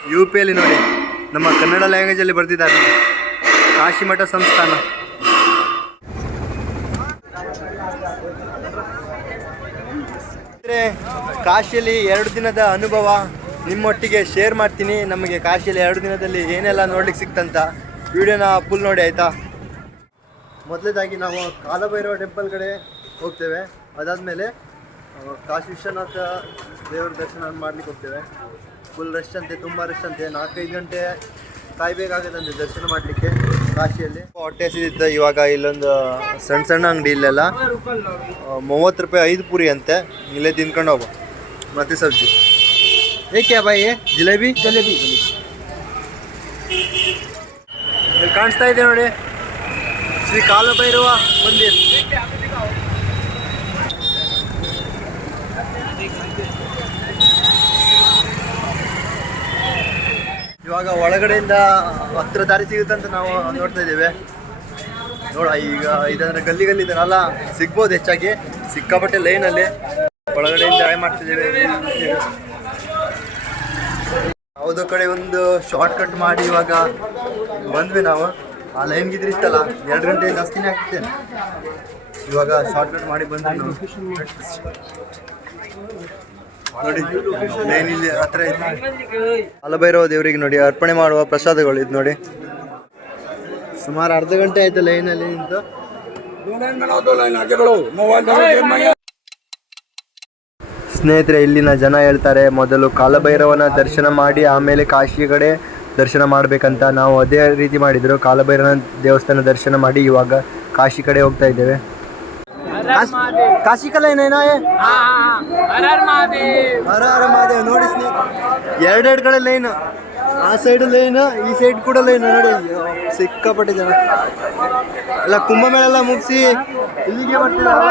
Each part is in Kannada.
ಯು ಪಿಯಲ್ಲಿ ನೋಡಿ, ನಮ್ಮ ಕನ್ನಡ ಲ್ಯಾಂಗ್ವೇಜಲ್ಲಿ ಬರೆದಿದ್ದಾರೆ. ಕಾಶಿಮಠ ಸಂಸ್ಥಾನ. ಕಾಶಿಯಲ್ಲಿ ಎರಡು ದಿನದ ಅನುಭವ ನಿಮ್ಮೊಟ್ಟಿಗೆ ಶೇರ್ ಮಾಡ್ತೀನಿ. ನಮಗೆ ಕಾಶಿಯಲ್ಲಿ ಎರಡು ದಿನದಲ್ಲಿ ಏನೆಲ್ಲ ನೋಡ್ಲಿಕ್ಕೆ ಸಿಕ್ತಂತ ವಿಡಿಯೋನ ಫುಲ್ ನೋಡಿ, ಆಯಿತಾ? ಮೊದಲನೇದಾಗಿ ನಾವು ಕಾಲಭೈರವ ಟೆಂಪಲ್ ಕಡೆ ಹೋಗ್ತೇವೆ. ಅದಾದಮೇಲೆ ಕಾಶಿ ವಿಶ್ವನಾಥ ದೇವರ ದರ್ಶನ ಮಾಡ್ಲಿಕ್ಕೆ ಹೋಗ್ತೇವೆ. ಫುಲ್ ರಶ್ ಅಂತೆ ತುಂಬ ರಶ್ ಅಂತೆ. ನಾಲ್ಕೈದು ಗಂಟೆ ಕಾಯ್ಬೇಕಾಗತ್ತಂತೆ ದರ್ಶನ ಮಾಡಲಿಕ್ಕೆ ಕಾಶಿಯಲ್ಲಿ. ಹೊಟ್ಟೆ ಸಿದ್ದಿತ್ತು ಇವಾಗ ಇಲ್ಲೊಂದು ಸಣ್ಣ ಸಣ್ಣ ಅಂಗಡಿ ಇಲ್ಲೆಲ್ಲ. ಮೂವತ್ತು ರೂಪಾಯಿ ಐದು ಪೂರಿ ಅಂತೆ. ಇಲ್ಲೇ ತಿನ್ಕೊಂಡು ಹೋಗು. ಮತ್ತೆ ಸಬ್ಜಿ. ಏಕೆ ಬಾಯಿ ಜಿಲೇಬಿ? ಜಿಲೇಬಿ. ಇಲ್ಲಿ ಕಾಣಿಸ್ತಾ ಇದೆ ನೋಡಿ. ಶ್ರೀ ಕಾಲಭೈರವ ಮಂದಿರ್. ಇವಾಗ ಒಳಗಡೆಯಿಂದ ಹತ್ರ ದಾರಿ ಸಿಗುತ್ತಂತ ನಾವು ನೋಡ್ತಾ ಇದ್ದೇವೆ. ನೋಡ, ಈಗ ಇದಂದ್ರೆ ಗಲ್ಲಿ ಗಲ್ಲಿ ಇದನ್ನೆಲ್ಲ ಸಿಗ್ಬೋದು ಹೆಚ್ಚಾಗಿ. ಸಿಕ್ಕಾಪಟ್ಟೆ ಲೈನಲ್ಲಿ ಒಳಗಡೆಯಿಂದ ಟ್ರೈ ಮಾಡ್ತಿದ್ದೇವೆ ಯಾವುದೋ ಕಡೆ ಒಂದು ಶಾರ್ಟ್ ಕಟ್ ಮಾಡಿ ಇವಾಗ ಬಂದ್ವಿ ನಾವು. ಆ ಲೈನ್ ಗಿದ್ರಿ ಇತ್ತಲ್ಲ, ಎರಡು ಗಂಟೆ ಜಾಸ್ತಿನೇ ಆಗ್ತೇನೆ ಇವಾಗ ಶಾರ್ಟ್ ಮಾಡಿ ನಾವು ನೋಡಿ ಲೈನ್ ಇಲ್ಲಿ ಹತ್ರ ಇದೆ. ಕಾಲಭೈರವ ದೇವರಿಗೆ ನೋಡಿ, ಅರ್ಪಣೆ ಮಾಡುವ ಪ್ರಸಾದಗಳು ಇದು ನೋಡಿ. ಸುಮಾರು ಅರ್ಧ ಗಂಟೆ ಆಯ್ತು ಲೈನಲ್ಲಿ ನಿಂತು. ಸ್ನೇಹಿತರೆ, ಇಲ್ಲಿನ ಜನ ಹೇಳ್ತಾರೆ, ಮೊದಲು ಕಾಲಭೈರವನ ದರ್ಶನ ಮಾಡಿ, ಆಮೇಲೆ ಕಾಶಿ ಕಡೆ ದರ್ಶನ ಮಾಡಬೇಕಂತ. ನಾವು ಅದೇ ರೀತಿ ಮಾಡಿದ್ರು. ಕಾಲಭೈರವನ ದೇವಸ್ಥಾನ ದರ್ಶನ ಮಾಡಿ ಇವಾಗ ಕಾಶಿ ಕಡೆ ಹೋಗ್ತಾ ಇದ್ದೇವೆ. ಕಾಶಿ ಕಾಶಿ ಏನೇನಾ ಹರ ಹರ ಮಹಾದೇವ್. ನೋಡಿ ಸ್ನೇಹಿತರೆ ಎರಡೆರಡು ಕಡೆ ಲೈನ್. ಆ ಸೈಡ್ ಲೈನ್ ಈ ಸೈಡ್ ಕೂಡ ಲೈನ್. ನೋಡಿ ಅಯ್ಯೋ, ಸಿಕ್ಕಾಪಟ್ಟೆ ಜನ. ಎಲ್ಲ ಕುಂಭಮೇಳ ಎಲ್ಲ ಮುಗಿಸಿ ಇಲ್ಲಿಗೆ ಬರ್ತಿದಾರಲ್ಲ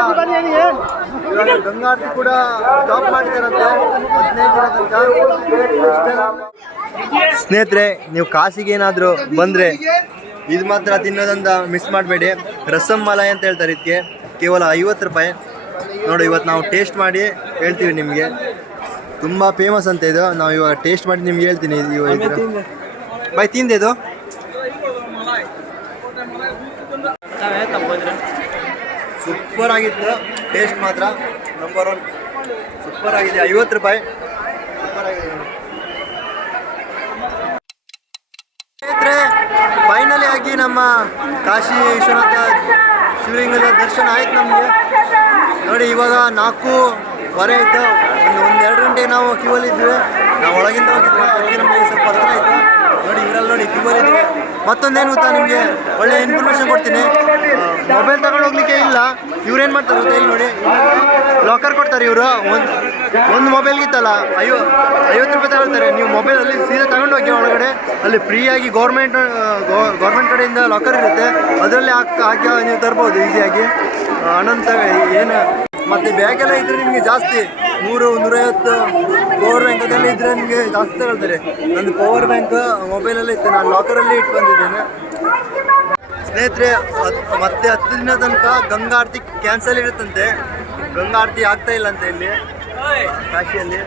ಇವಾಗ ಕೂಡ ಸ್ಟಾಪ್ ಮಾಡಿದಾರಂತೆ ಹದಿನೈದು ದಿನ ತನಕ ಅಷ್ಟೇ. ಸ್ನೇಹಿತರೆ ನೀವು ಕಾಸಿಗೆ ಏನಾದರೂ ಬಂದರೆ ಇದು ಮಾತ್ರ ತಿನ್ನೋದಂತ ಮಿಸ್ ಮಾಡಬೇಡಿ. ರಸಮ್ ಮಲಾಯ್ ಅಂತ ಹೇಳ್ತಾರೆ ಇದಕ್ಕೆ. ಕೇವಲ ಐವತ್ತು ರೂಪಾಯಿ. ನೋಡಿ ಇವತ್ತು ನಾವು ಟೇಸ್ಟ್ ಮಾಡಿ ಹೇಳ್ತೀವಿ ನಿಮಗೆ. ತುಂಬ ಫೇಮಸ್ ಅಂತ ಇದು. ನಾವು ಇವಾಗ ಟೇಸ್ಟ್ ಮಾಡಿ ನಿಮ್ಗೆ ಹೇಳ್ತೀನಿ ಇದು ಇವಾಗ ಬಾಯ್ ಬೈ ತಿಂದೆ ಇದು. ಸೂಪರ್ ಆಗಿತ್ತು. ಟೇಸ್ಟ್ ಮಾತ್ರ. ನಂಬರ್ ಒನ್ ಸೂಪರ್ ಆಗಿದೆ. ಐವತ್ತು ರೂಪಾಯಿ. ಸೂಪರ್ ಆಗಿದೆ. ಫೈನಲಿ ಆಗಿ ನಮ್ಮ ಕಾಶಿ ವಿಶ್ವನಾಥ ಶಿವಲಿಂಗದ ದರ್ಶನ ಆಯ್ತು ನಮಗೆ. ನೋಡಿ, ಇವಾಗ ನಾಲ್ಕೂವರೆ ಆಯ್ತು ಒಂದು ಒಂದು ಎರಡು ಗಂಟೆಗೆ ನಾವು ಕ್ಯೂವಲ್ಲಿದ್ದೀವಿ ನಾವು ಒಳಗಿಂದ ಹೋಗಿದ್ವಿ. ಅದಕ್ಕೆ ನಮಗೆ ಸ್ವಲ್ಪ ಹತ್ರ ಆಯ್ತು. ನೋಡಿ ಇವರಲ್ಲಿ ನೋಡಿ ಕ್ಯೂವಲ್ಲಿದ್ದೀವಿ ಮತ್ತೊಂದೇನು ಗೊತ್ತಾ ನಿಮಗೆ? ಒಳ್ಳೆ ಇನ್ಫಾರ್ಮೇಷನ್ ಕೊಡ್ತೀನಿ. ಮೊಬೈಲ್ ತಗೊಂಡು ಹೋಗ್ಲಿಕ್ಕೆ ಇಲ್ಲ. ಇವ್ರೇನು ಮಾಡ್ತಾರೆ ಗೊತ್ತಾ? ಇಲ್ಲಿ ನೋಡಿ. ಲಾಕರ್ ಕೊಡ್ತಾರೆ ಇವರು. ಒಂದು ಒಂದು ಮೊಬೈಲ್ಗಿತ್ತಲ್ಲ ಅಯ್ಯೋ ಐವತ್ತು ರೂಪಾಯಿ ತಗೊಳ್ತಾರೆ. ನೀವು ಮೊಬೈಲಲ್ಲಿ ಸೀದಾ ತಗೊಂಡು ಹೋಗಿ ಒಳಗಡೆ, ಅಲ್ಲಿ ಫ್ರೀಯಾಗಿ ಗೌರ್ಮೆಂಟ್ ಗೌರ್ಮೆಂಟ್ ಕಡೆಯಿಂದ ಲಾಕರ್ ಇರುತ್ತೆ. ಅದರಲ್ಲಿ ಹಾಕಿ ಹಾಕಿ ನೀವು ತರ್ಬೋದು ಈಸಿಯಾಗಿ ಅನಂತ ಏನು, ಮತ್ತು ಬ್ಯಾಗೆಲ್ಲ ಇದ್ರೆ ನಿಮಗೆ ಜಾಸ್ತಿ. ನೂರು ನೂರೈವತ್ತು ಪವರ್ ಬ್ಯಾಂಕ್ ಅದೆಲ್ಲ ಇದ್ರೆ ನಿಮಗೆ ಜಾಸ್ತಿ ತಗೊಳ್ತಾರೆ. ನಂದು ಪವರ್ ಬ್ಯಾಂಕ್ ಮೊಬೈಲಲ್ಲೇ ಇತ್ತು, ನಾನು ಲಾಕರಲ್ಲಿ ಇಟ್ಟು ಬಂದಿದ್ದೇನೆ. ಸ್ನೇಹಿತರೆ, ಹತ್- ಮತ್ತೆ ಹತ್ತು ದಿನ ತನಕ ಗಂಗಾ ಆರತಿ ಕ್ಯಾನ್ಸಲ್ ಇರುತ್ತಂತೆ. ಗಂಗಾ ಆರತಿ ಆಗ್ತಾ ಇಲ್ಲ ಅಂತ ಇಲ್ಲಿ. ಕಾಶಿಯಲ್ಲಿ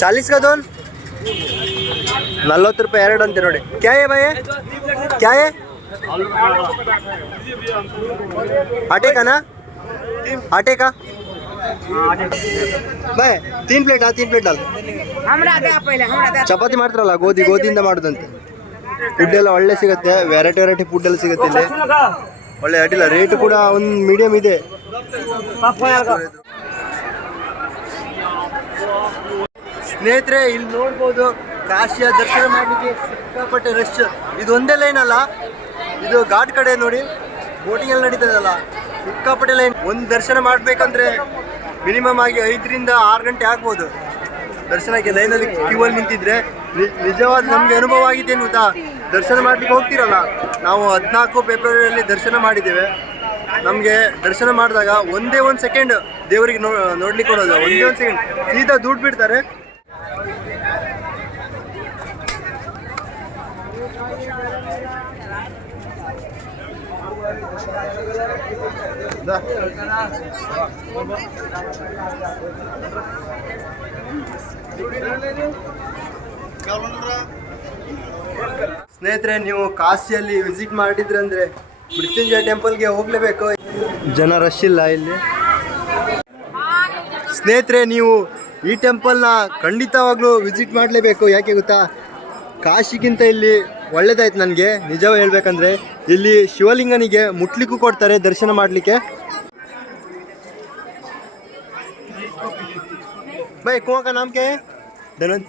ಚಾಲೀಸ್ का दोन ನಲ್ವತ್ತು ರೂಪಾಯಿ ಎರಡು ಅಂತೆ ನೋಡಿ ಕ್ಯಾ है भाई क्या है आटे का ना आटे का ಬಾಯ್ ತೀನ್ ಪ್ಲೇಟ್ ಆ ತೀನ್ ಪ್ಲೇಟ್ ಅಲ್ಲ हमरा दे पहले हमरा दे ಚಪಾತಿ ಮಾಡ್ತಾರಲ್ಲ ಗೋಧಿ ಗೋಧಿಯಿಂದ ಮಾಡೋದಂತೆ ಫುಡ್ ಎಲ್ಲ ಒಳ್ಳೆ ಸಿಗುತ್ತೆ ವೆರೈಟಿ ವೆರೈಟಿ ಫುಡ್ ಎಲ್ಲ ಸಿಗುತ್ತೆ ಇಲ್ಲಿ ಒಳ್ಳೆ ಅಡ್ಡಿಲ್ಲ ರೇಟ್ ಕೂಡ ಒಂದು ಮೀಡಿಯಂ ಇದೆ ಸ್ನೇಹಿತರೆ, ಇಲ್ಲಿ ನೋಡ್ಬೋದು ಕಾಶಿಯ ದರ್ಶನ ಮಾಡಲಿಕ್ಕೆ ಸಿಕ್ಕಾಪಟ್ಟೆ ಇದು ಒಂದೇ ಲೈನ್ ಅಲ್ಲ, ಇದು ಘಾಟ್ ಕಡೆ ನೋಡಿ ಬೋಟಿಂಗ್ ಎಲ್ಲ ನಡೀತದಲ್ಲ. ಸಿಕ್ಕಾಪಟ್ಟೆ ಲೈನ್ ಒಂದು ದರ್ಶನ ಮಾಡಬೇಕಂದ್ರೆ ಮಿನಿಮಮ್ ಆಗಿ ಐದರಿಂದ ಆರು ಗಂಟೆ ಆಗ್ಬೋದು. ದರ್ಶನಕ್ಕೆ ಲೈನಲ್ಲಿ ಕ್ಯೂ ಅಲ್ಲಿ ನಿಂತಿದ್ರೆ ನಿಜವಾದ ನಮಗೆ ಅನುಭವ ಆಗಿದೆ ಗೊತ್ತಾ? ದರ್ಶನ ಮಾಡ್ಲಿಕ್ಕೆ ಹೋಗ್ತಿರಲ್ಲ? ನಾವು ಹದಿನಾಲ್ಕು ಫೆಬ್ರವರಿಯಲ್ಲಿ ದರ್ಶನ ಮಾಡಿದ್ದೇವೆ. ನಮಗೆ ದರ್ಶನ ಮಾಡಿದಾಗ ಒಂದೇ ಒಂದು ಸೆಕೆಂಡ್ ದೇವರಿಗೆ ನೋ ನೋಡ್ಲಿಕ್ಕೆ ಕೊಡೋದು ಒಂದೇ ಒಂದು ಸೆಕೆಂಡ್ ಸೀದಾ ದುಡ್ಡು ಬಿಡ್ತಾರೆ. ಸ್ನೇಹಿತರೆ ನೀವು ಕಾಶಿಯಲ್ಲಿ ವಿಸಿಟ್ ಮಾಡಿದ್ರೆ ಅಂದ್ರೆ ಮೃತ್ಯುಂಜಯ ಟೆಂಪಲ್ಗೆ ಹೋಗ್ಲೇಬೇಕು. ಜನ ರಶ್ ಇಲ್ಲ ಇಲ್ಲಿ. ಸ್ನೇಹಿತರೆ ನೀವು ಈ ಟೆಂಪಲ್ನ ಖಂಡಿತವಾಗ್ಲೂ ವಿಸಿಟ್ ಮಾಡಲೇಬೇಕು. ಯಾಕೆ ಗೊತ್ತಾ? ಕಾಶಿಗಿಂತ ಇಲ್ಲಿ ಒಳ್ಳೇದಾಯ್ತು ನನಗೆ. ನಿಜವೇ ಹೇಳ್ಬೇಕಂದ್ರೆ ಇಲ್ಲಿ ಶಿವಲಿಂಗನಿಗೆ ಮುಟ್ಲಿಕ್ಕೂ ಕೊಡ್ತಾರೆ ದರ್ಶನ ಮಾಡಲಿಕ್ಕೆ. ಬೈ ಕೋಕ ನಾಮ್ ಕೆ ಧನಂತ್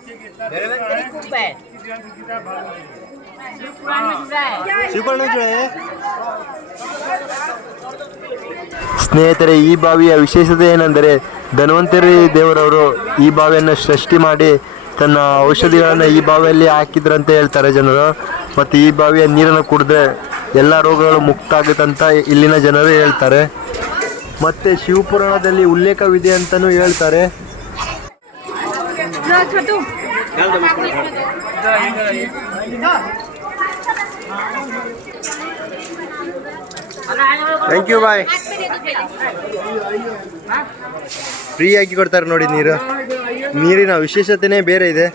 ಸ್ನೇಹಿತರೆ, ಈ ಬಾವಿಯ ವಿಶೇಷತೆ ಏನೆಂದರೆ ಧನ್ವಂತರಿ ದೇವರವರು ಈ ಬಾವಿಯನ್ನು ಸೃಷ್ಟಿ ಮಾಡಿ ತನ್ನ ಔಷಧಿಗಳನ್ನು ಈ ಬಾವಿಯಲ್ಲಿ ಹಾಕಿದ್ರಂತ ಹೇಳ್ತಾರೆ ಜನರು. ಮತ್ತು ಈ ಬಾವಿಯ ನೀರನ್ನು ಕುಡಿದ್ರೆ ಎಲ್ಲ ರೋಗಗಳು ಮುಕ್ತ ಆಗುತ್ತಂತ ಇಲ್ಲಿನ ಜನರು ಹೇಳ್ತಾರೆ. ಮತ್ತು ಶಿವಪುರಾಣದಲ್ಲಿ ಉಲ್ಲೇಖವಿದೆ ಅಂತಲೂ ಹೇಳ್ತಾರೆ. ಥ್ಯಾಂಕ್ ಯು ಬಾಯ್ ಫ್ರೀಯಾಗಿ ಕೊಡ್ತಾರೆ ನೋಡಿ ನೀರು. ನೀರಿನ ವಿಶೇಷತೆನೇ ಬೇರೆ ಇದೆ.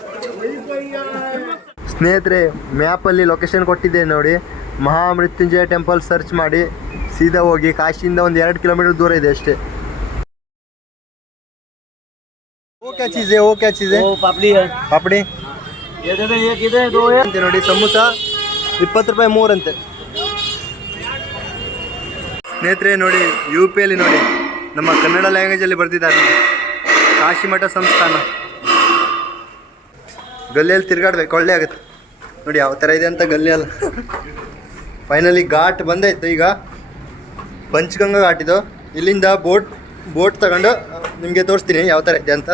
ಸ್ನೇಹಿತರೆ ಮ್ಯಾಪಲ್ಲಿ ಲೊಕೇಶನ್ ಕೊಟ್ಟಿದ್ದೆ ನೋಡಿ. ಮಹಾಮೃತ್ಯುಂಜಯ ಟೆಂಪಲ್ ಸರ್ಚ್ ಮಾಡಿ. ಸೀದಾ ಹೋಗಿ ಕಾಶಿಯಿಂದ ಒಂದು ಎರಡು ಕಿಲೋಮೀಟರ್ ದೂರ ಇದೆ ಅಷ್ಟೇ. ಓ ಕ್ಯಾ ಚೀಸ್ ಓ ಕ್ಯಾ ಚೀಸ್ वो पापड़ी है ಪಾಪಡಿ ये दे दो ये किधर दो है ಅಂತೆ ನೋಡಿ ಸಮೋಸ ಇಪ್ಪತ್ತು ರೂಪಾಯಿ ಮೂರಂತೆ ಸ್ನೇಹಿತರೆ ನೋಡಿ ಯು ಪಿಯಲ್ಲಿ ನೋಡಿ ನಮ್ಮ ಕನ್ನಡ ಲ್ಯಾಂಗ್ವೇಜಲ್ಲಿ ಬರ್ತಿದ್ದಾರೆ ಕಾಶಿ ಮಠ ಸಂಸ್ಥಾನ ಗಲ್ಲಿಯಲ್ಲಿ ತಿರ್ಗಾಡ್ಬೇಕು ಒಳ್ಳೆ ಆಗುತ್ತೆ ನೋಡಿ ಯಾವ ಥರ ಇದೆ ಅಂತ ಗಲ್ಲಿ ಅಲ್ಲ ಫೈನಲಿ ಘಾಟ್ ಬಂದಾಯ್ತು ಈಗ ಪಂಚಗಂಗಾ ಘಾಟ್ ಇದು ಇಲ್ಲಿಂದ ಬೋಟ್ ಬೋಟ್ ತಗೊಂಡು ನಿಮಗೆ ತೋರಿಸ್ತೀನಿ ಯಾವ ಥರ ಇದೆ ಅಂತ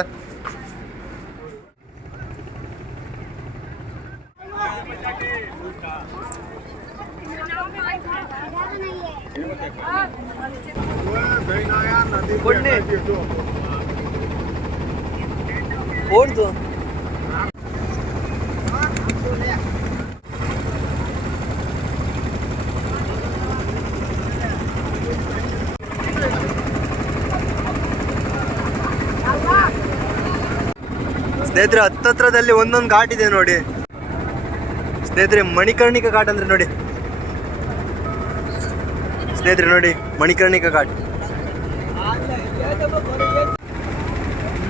ಸ್ನೇಹಿತರೆ, ಹತ್ತತ್ರದಲ್ಲಿ ಒಂದೊಂದು ಘಾಟ್ ಇದೆ ನೋಡಿ. ಸ್ನೇಹಿತರೆ, ಮಣಿಕರ್ಣಿಕ ಘಾಟ್ ಅಂದ್ರೆ ನೋಡಿ. ಸ್ನೇಹಿತರೆ, ನೋಡಿ, ಮಣಿಕರ್ಣಿಕ ಘಾಟ್.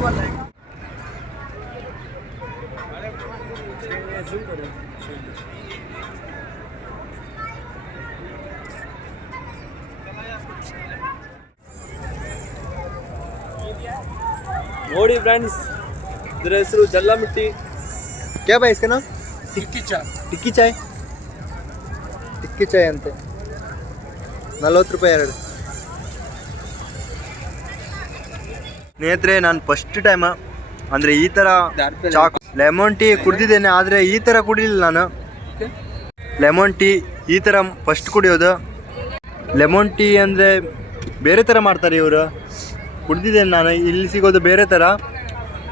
ನೋಡಿ ಫ್ರೆಂಡ್ಸ್ ಇದರ ಹೆಸರು ಜಲ್ಲಮಿಟ್ಟಿ. ಕ್ಯಾ ಬಾಯ್ ಇಸ್ಕಾ ನಾಮ್ ಟಿಕ್ಕಿ ಚಾ ಟಿಕ್ಕಿ ಚಾಯ್ ಟಿಕ್ಕಿ ಚಾಯ್ ಅಂತೆ. ನಲ್ವತ್ತು ರೂಪಾಯಿ ಎರಡು. ಸ್ನೇಹಿತರೆ ನಾನು ಫಸ್ಟ್ ಟೈಮ್ ಅಂದರೆ ಈ ಥರ ಚಾಕ್ ಲೆಮನ್ ಟೀ ಕುಡ್ದಿದ್ದೇನೆ ಆದರೆ ಈ ಥರ ಕುಡಿಲಿಲ್ಲ ನಾನು. ಲೆಮನ್ ಟೀ ಈ ಥರ ಫಸ್ಟ್ ಕುಡಿಯೋದು. ಲೆಮನ್ ಟೀ ಅಂದರೆ ಬೇರೆ ಥರ ಮಾಡ್ತಾರೆ ಇವರು. ಕುಡ್ದಿದ್ದೇನೆ ನಾನು ಇಲ್ಲಿ ಸಿಗೋದು ಬೇರೆ ಥರ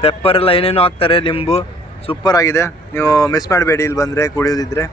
ಪೆಪ್ಪರ್ ಎಲ್ಲ ಏನೇನೋ ಹಾಕ್ತಾರೆ ಲಿಂಬು ಸೂಪರ್ ಆಗಿದೆ. ನೀವು ಮಿಸ್ ಮಾಡಬೇಡಿ ಇಲ್ಲಿ ಬಂದರೆ ಕುಡಿಯೋದಿದ್ರೆ.